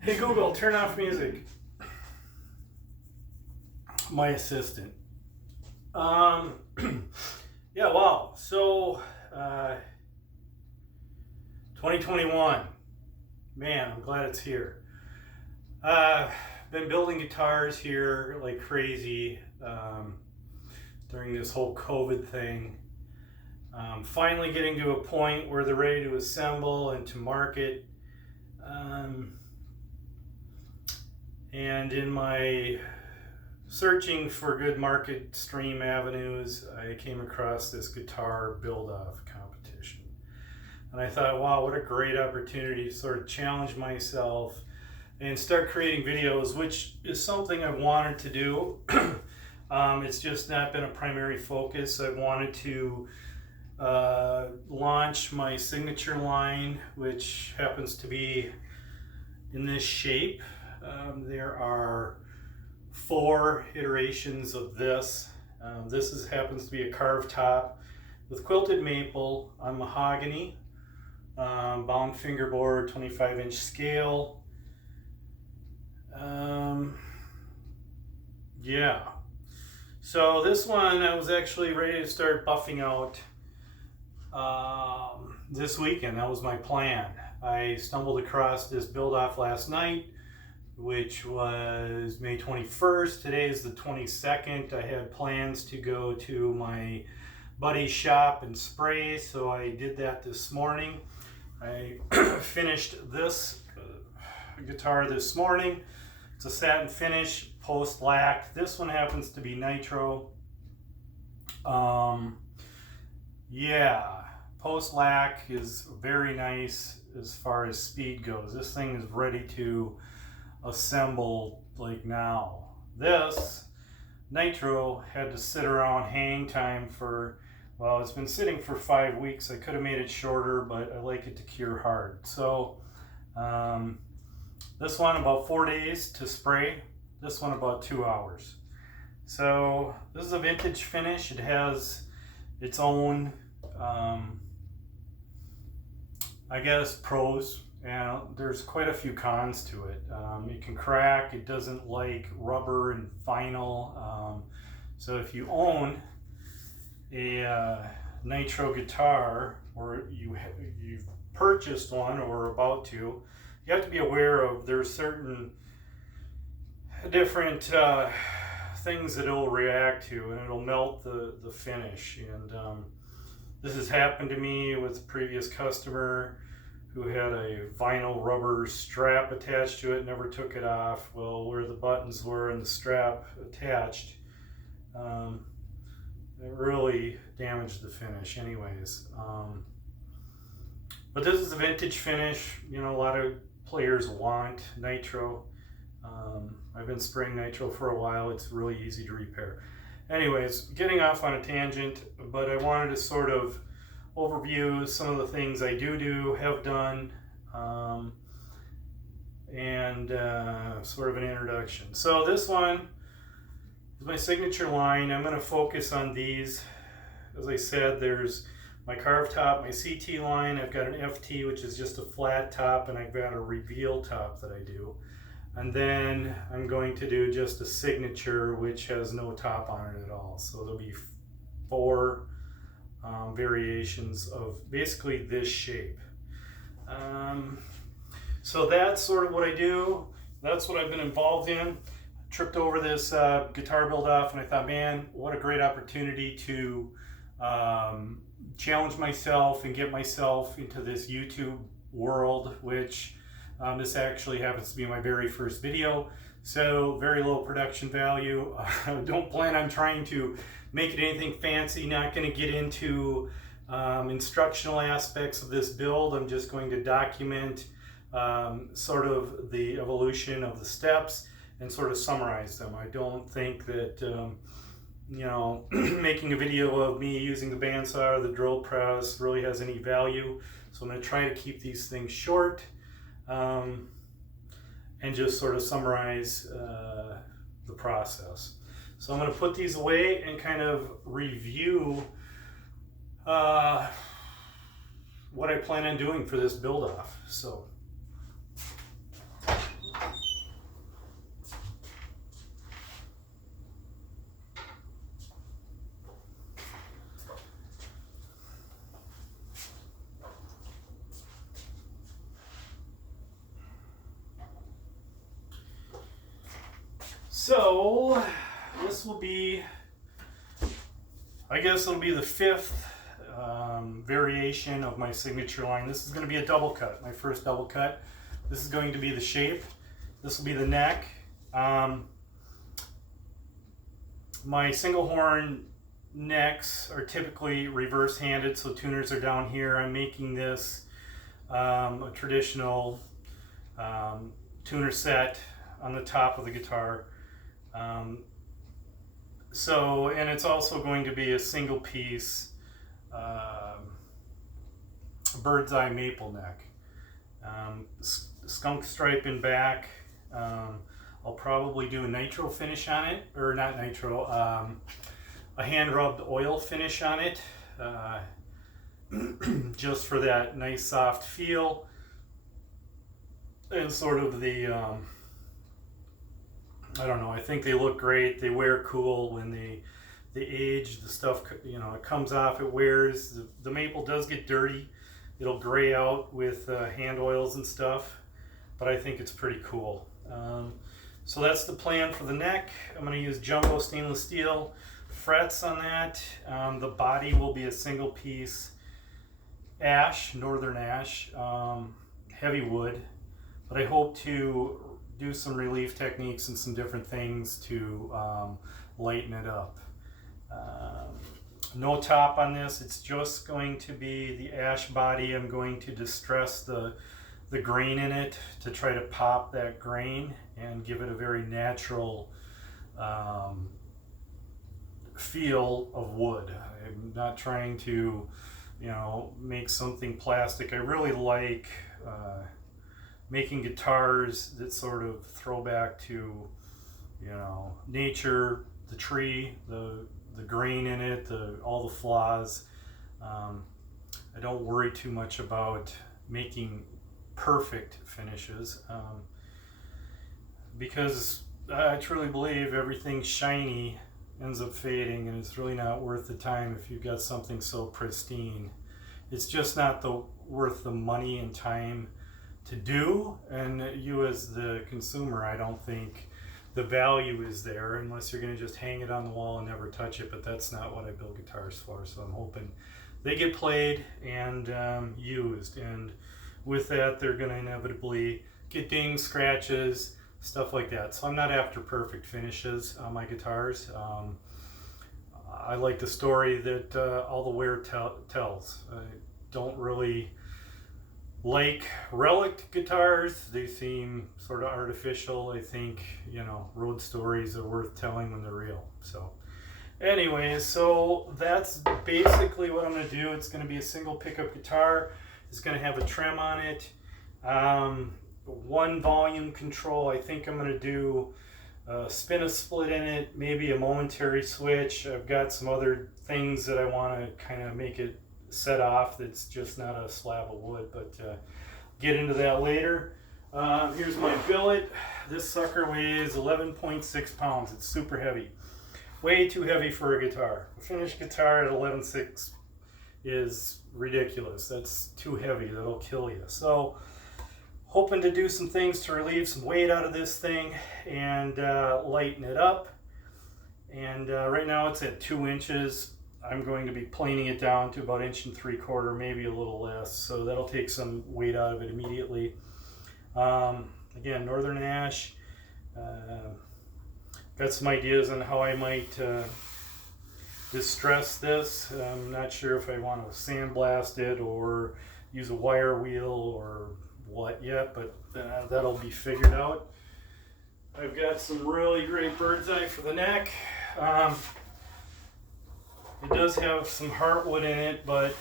Hey Google, turn off music. My assistant. Yeah, wow. So, 2021. Man, I'm glad it's here. Been building guitars here like crazy during this whole COVID thing. Finally getting to a point where they're ready to assemble and to market. And in my searching for good market stream avenues, I came across this guitar build-off competition. And I thought, wow, what a great opportunity to sort of challenge myself and start creating videos, which is something I've wanted to do. It's just not been a primary focus. I wanted to launch my signature line, which happens to be in this shape. There are 4 iterations of this. This happens to be a carved top with quilted maple on mahogany, bound fingerboard, 25-inch scale. Yeah. So this one I was actually ready to start buffing out this weekend. That was my plan. I stumbled across this build-off last night, which was May 21st. Today is the 22nd. I had plans to go to my buddy's shop and spray, so I did that this morning. I finished this guitar this morning. It's a satin finish, post-lac. This one happens to be nitro. Yeah, post-lac is very nice as far as speed goes. This thing is ready to assemble like now. This nitro had to sit around hang time for, well, it's been sitting for 5 weeks. I could have made it shorter, but I like it to cure hard. So this one about 4 days to spray, this one about 2 hours. So this is a vintage finish. It has its own I guess pros, and there's quite a few cons to it. It can crack. It doesn't like rubber and vinyl. So if you own a nitro guitar, or you've purchased one or are about to, you have to be aware of there's certain different things that it'll react to, and it'll melt the finish. And this has happened to me with a previous customer who had a vinyl rubber strap attached to it, never took it off. Well, where the buttons were and the strap attached, it really damaged the finish anyways. But this is a vintage finish. You know, a lot of players want nitro. I've been spraying nitro for a while. It's really easy to repair. Anyways, getting off on a tangent, but I wanted to sort of overview some of the things I have done, and sort of an introduction. So this one is my signature line. I'm going to focus on these. As I said, there's my carved top, my CT line. I've got an FT, which is just a flat top, and I've got a reveal top that I do. And then I'm going to do just a signature, which has no top on it at all. So there'll be 4 variations of basically this shape. So that's sort of what I do. That's what I've been involved in. Tripped over this guitar build-off, and I thought, man, what a great opportunity to challenge myself and get myself into this YouTube world, which this actually happens to be my very first video, so very low production value. Don't plan on trying to make it anything fancy. Not going to get into instructional aspects of this build. I'm just going to document sort of the evolution of the steps and sort of summarize them. I don't think that you know, making a video of me using the bandsaw or the drill press really has any value. So I'm going to try to keep these things short. And just sort of summarize the process. So I'm going to put these away and kind of review what I plan on doing for this build-off. So So this will be, I guess it'll be the fifth variation of my signature line. This is going to be a double cut, my first double cut. This is going to be the shape. This will be the neck. My single horn necks are typically reverse handed, so tuners are down here. I'm making this a traditional tuner set on the top of the guitar. And it's also going to be a single piece bird's eye maple neck. Skunk stripe in back. I'll probably do a nitro finish on it, or not nitro, a hand rubbed oil finish on it, just for that nice soft feel and sort of the, I don't know, I think they look great. They wear cool when they age. The stuff, you know, it comes off, it wears. The maple does get dirty. It'll gray out with hand oils and stuff, but I think it's pretty cool. So that's the plan for the neck. I'm going to use jumbo stainless steel frets on that. The body will be a single piece ash, northern ash, heavy wood, but I hope to do some relief techniques and some different things to lighten it up. No top on this. It's just going to be the ash body. I'm going to distress the grain in it to try to pop that grain and give it a very natural feel of wood. I'm not trying to, you know, make something plastic. I really like making guitars that sort of throw back to, you know, nature, the tree, the grain in it, all the flaws. I don't worry too much about making perfect finishes, because I truly believe everything shiny ends up fading, and it's really not worth the time if you've got something so pristine. It's just not worth the money and time to do, and you as the consumer, I don't think the value is there unless you're going to just hang it on the wall and never touch it. But that's not what I build guitars for, so I'm hoping they get played and used, and with that they're going to inevitably get dings, scratches, stuff like that. So I'm not after perfect finishes on my guitars. I like the story that all the wear tells. I don't really like relic guitars. They seem sort of artificial. I think, you know, road stories are worth telling when they're real. So anyways, so that's basically what I'm going to do. It's going to be a single pickup guitar. It's going to have a trem on it. One volume control. I think I'm going to do a spin split in it, maybe a momentary switch. I've got some other things that I want to kind of make it set off that's just not a slab of wood, but get into that later. Here's my billet. This sucker weighs 11.6 pounds. It's super heavy. Way too heavy for a guitar. A finished guitar at 11.6 is ridiculous. That's too heavy. That'll kill you. So hoping to do some things to relieve some weight out of this thing and lighten it up. And right now it's at 2 inches. I'm going to be planing it down to about 1.75 inches, maybe a little less. So that'll take some weight out of it immediately. Again, northern ash. Got some ideas on how I might distress this. I'm not sure if I want to sandblast it or use a wire wheel or what yet, but that'll be figured out. I've got some really great bird's eye for the neck. It does have some heartwood in it, but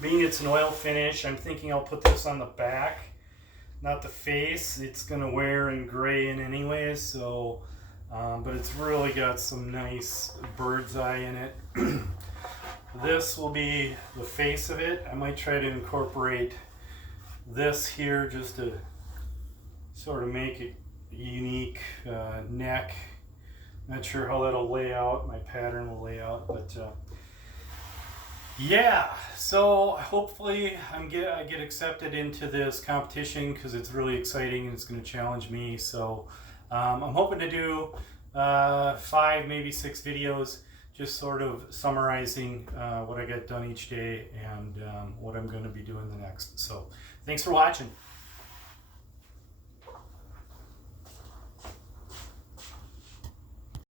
being it's an oil finish, I'm thinking I'll put this on the back, not the face. It's going to wear and gray in anyways, so, but it's really got some nice bird's eye in it. This will be the face of it. I might try to incorporate this here just to sort of make it a unique neck. Not sure how that'll lay out, my pattern will lay out, but yeah, so hopefully I get accepted into this competition because it's really exciting and it's going to challenge me. So I'm hoping to do 5, maybe 6 videos, just sort of summarizing what I get done each day and what I'm going to be doing the next. So thanks for watching.